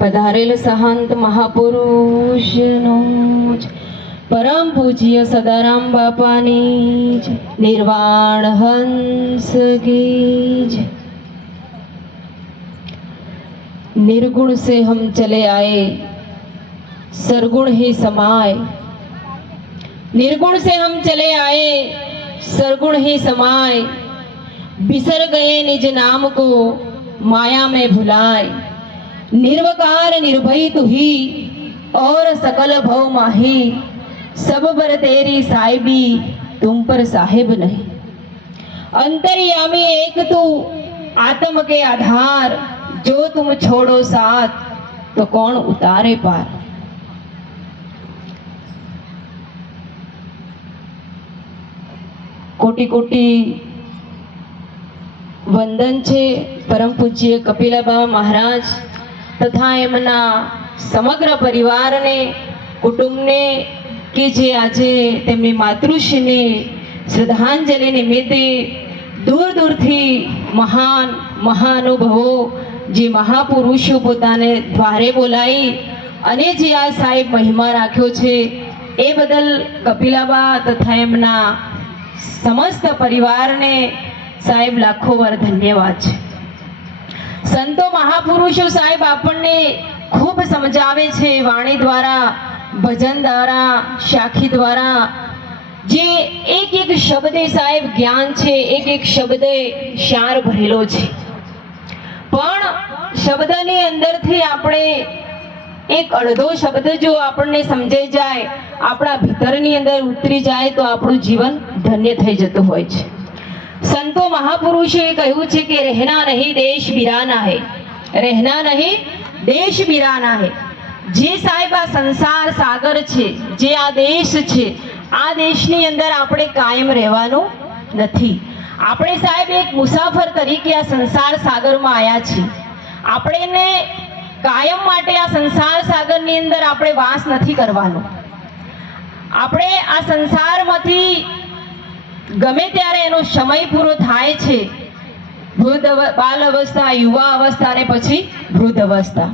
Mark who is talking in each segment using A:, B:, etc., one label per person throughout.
A: પધારેલ સહંત મહાપુરુષનો જ પરમ પૂજ્ય સદારામ બાપાની જ નિર્વાણ હંસ કી જ निर्गुण से हम चले आए सरगुण ही समाए निर्गुण से हम चले आए सरगुण ही समाए बिसर गए निज नाम को माया में भुलाए निर्वकार निर्भय तू ही और सकल भव माही सब पर तेरी साहिबी तुम पर साहिब नहीं अंतर्यामी एक तू आत्म के आधार जो तुम छोड़ो साथ तो कौन उतारे पार કોટી કોટી વંદન છે પરમ પૂજ્ય કપિલાબા મહારાજ તથા એમના સમગ્ર પરિવારને, કુટુંબને કે જે આજે તેમની માતૃશ્રીને શ્રદ્ધાંજલિ નિમિત્તે દૂર દૂરથી મહાન, મહાનુભવો, જે મહાપુરુષો પોતાને દ્વારે બોલાવી અને જે આ સાહેબ મહિમા રાખ્યો છે, એ બદલ કપિલાબા તથા એમના સમસ્ત પરિવારને સાહેબ લાખો વાર ધન્યવાદ છે. સંતો મહાપુરુષો સાહેબ આપણને ખૂબ સમજાવે છે વાણી દ્વારા, ભજન દ્વારા, સાખી દ્વારા. જે એક એક શબ્દે સાહેબ જ્ઞાન છે, એક એક શબ્દે શાર ભરેલો છે. પણ શબ્દની અંદરથી આપણે એક અડધો શબ્દ જો આપણને સમજાઈ જાય, આપણા ભીતરની અંદર ઉતરી જાય તો આપણું જીવન ધન્ય થઈ જતું હોય છે. સંતો મહાપુરુષોએ કહ્યું છે કે રહેના નહીં, દેશ બિરાના હે. રહેના નહીં, દેશ બિરાના હે. જે સાહેબ આ સંસાર સાગર છે, જે આ દેશ છે, આ દેશની અંદર આપણે કાયમ રહેવાનું નથી. આપણે સાહેબ એક મુસાફર તરીકે આ સંસાર સાગરમાં આવ્યા છીએ. આપણેને કાયમ માટે આ સંસાર સાગરની અંદર આપણે વાસ નથી કરવાનો. આપણે આ સંસારમાંથી ગમે ત્યારે એનો સમય પૂરો થાય છે, વૃદ્ધ બાલ અવસ્થા, યુવા અવસ્થા અને પછી વૃદ્ધ અવસ્થા.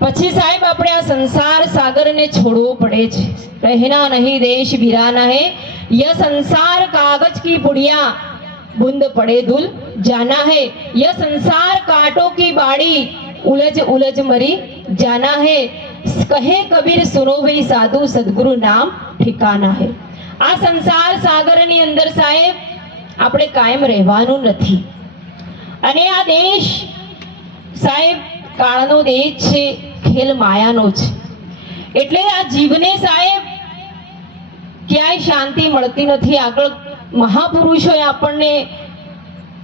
A: પછી સાહેબ, આપણે આ સંસાર સાગરને છોડવો પડે છે. રહેના નહીં, દેશ બિરાના હે ય સંસાર કાગજ કી પુડિયા, બુંદ પડે દુલ જાના હે. ય સંસાર કાંટો કી બાડી, ઉલજ ઉલજ મરી જાના હે. કહે કબીર, સુનો સાધુ સદગુરુ નામ ઠિકાના હે. આ સંસાર સાગરની અંદર સાહેબ, આપણે કાયમ રહેવાનું નથી. અને આ દેશ સાહેબ, કાળનો દેશ છે, ખેલ માયાનો છે. એટલે આ જીવને સાહેબ, ક્યાંય શાંતિ મળતી નથી. આગળ મહાપુરુષોએ આપણને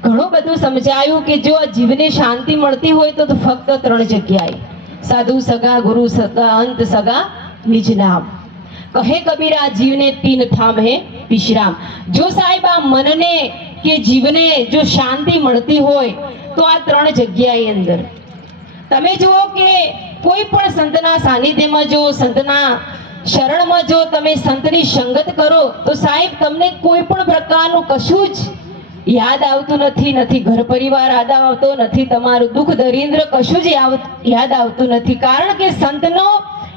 A: ઘણું બધું સમજાયું કે જો આ જીવને શાંતિ મળતી હોય તો ફક્ત ત્રણ જગ્યાએ. સાધુ, સગા, ગુરુ, સગા, અંત, સગા, નિજ નામ. કહે કબીરા, જીવને તીન થામ હે વિશ્રામ. જો સાહેબ, આ મનને કે જીવને જો શાંતિ મળતી હોય, તો આ ત્રણ જગ્યાએ અંદર. તમે જુઓ કે કોઈ પણ સંતના સાનિધ્યમાં જો, સંતના શરણમાં જો તમે સંતની સંગત કરો, તો સાહેબ, તમને કોઈ પણ પ્રકારનું કશું જ યાદ આવતું નથી નથી ઘર પરિવાર યાદ આવતો નથી, તમારું દુઃખ દરિદ્ર કશું જ યાદ આવતું નથી. કારણ કે સંતનો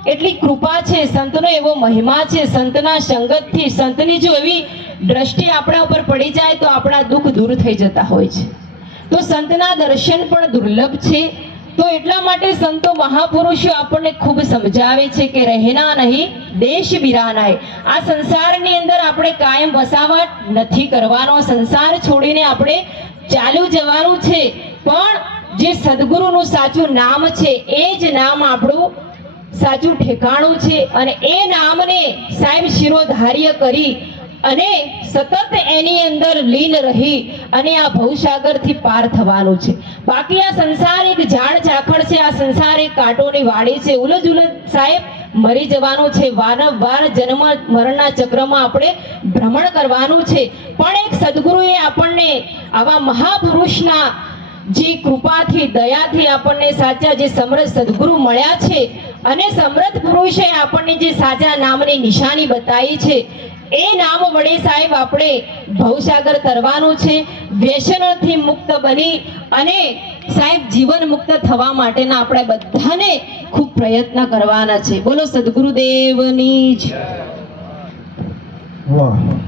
A: એટલી કૃપા છે, સંતનો એવો મહિમા છે, સંતના સંગતથી, સંતની જો એવી દ્રષ્ટિ આપણા ઉપર પડી જાય તો આપણા દુઃખ દૂર થઈ જતા હોય છે. તો સંતના દર્શન પણ દુર્લભ છે. તો એટલા માટે સંતો મહાપુરુષો આપણને ખૂબ સમજાવે છે કે રહેના નહીં, દેશ બિરાનાય. આ સંસારની અંદર આપણે કાયમ વસાવટ નથી કરવાનો. સંસાર છોડીને આપણે ચાલ્યું જવાનું છે. પણ જે સદગુરુનું સાચું નામ છે, એ જ નામ આપણું સાચું ઠેકાણું છે અને એ નામને સાહેબ શિરોધાર્ય કરી અને સતત એની અંદર લીન રહી અને આ ભવસાગરથી પાર થવાનું છે. બાકી આ સંસાર એક ઝાડ ઝાખડ છે, આ સંસાર એક કાંટોની વાડી છે. ઉલજ ઉલજ સાહેબ મરી જવાનું છે. વારંવાર જન્મ મરણના ચક્રમાં આપણે ભ્રમણ કરવાનું છે. પણ એક સદગુરુએ આપણને આવા મહાપુરુષના જે કૃપાથી, દયાથી આપણને સાચા જે સમૃદ્ધ સદગુરુ મળ્યા છે અને સમૃદ્ધ પુરુષે આપણને જે સાચા નામની નિશાની બતાવી છે, એ નામ વડે સાહેબ આપણે ભવસાગર તરવાનું છે, વ્યસનોથી મુક્ત બની અને સાહેબ જીવન મુક્ત થવા માટેના આપણે બધાને ખૂબ પ્રયત્ન કરવાના છે. બોલો સદગુરુદેવની જ.
B: વાહ.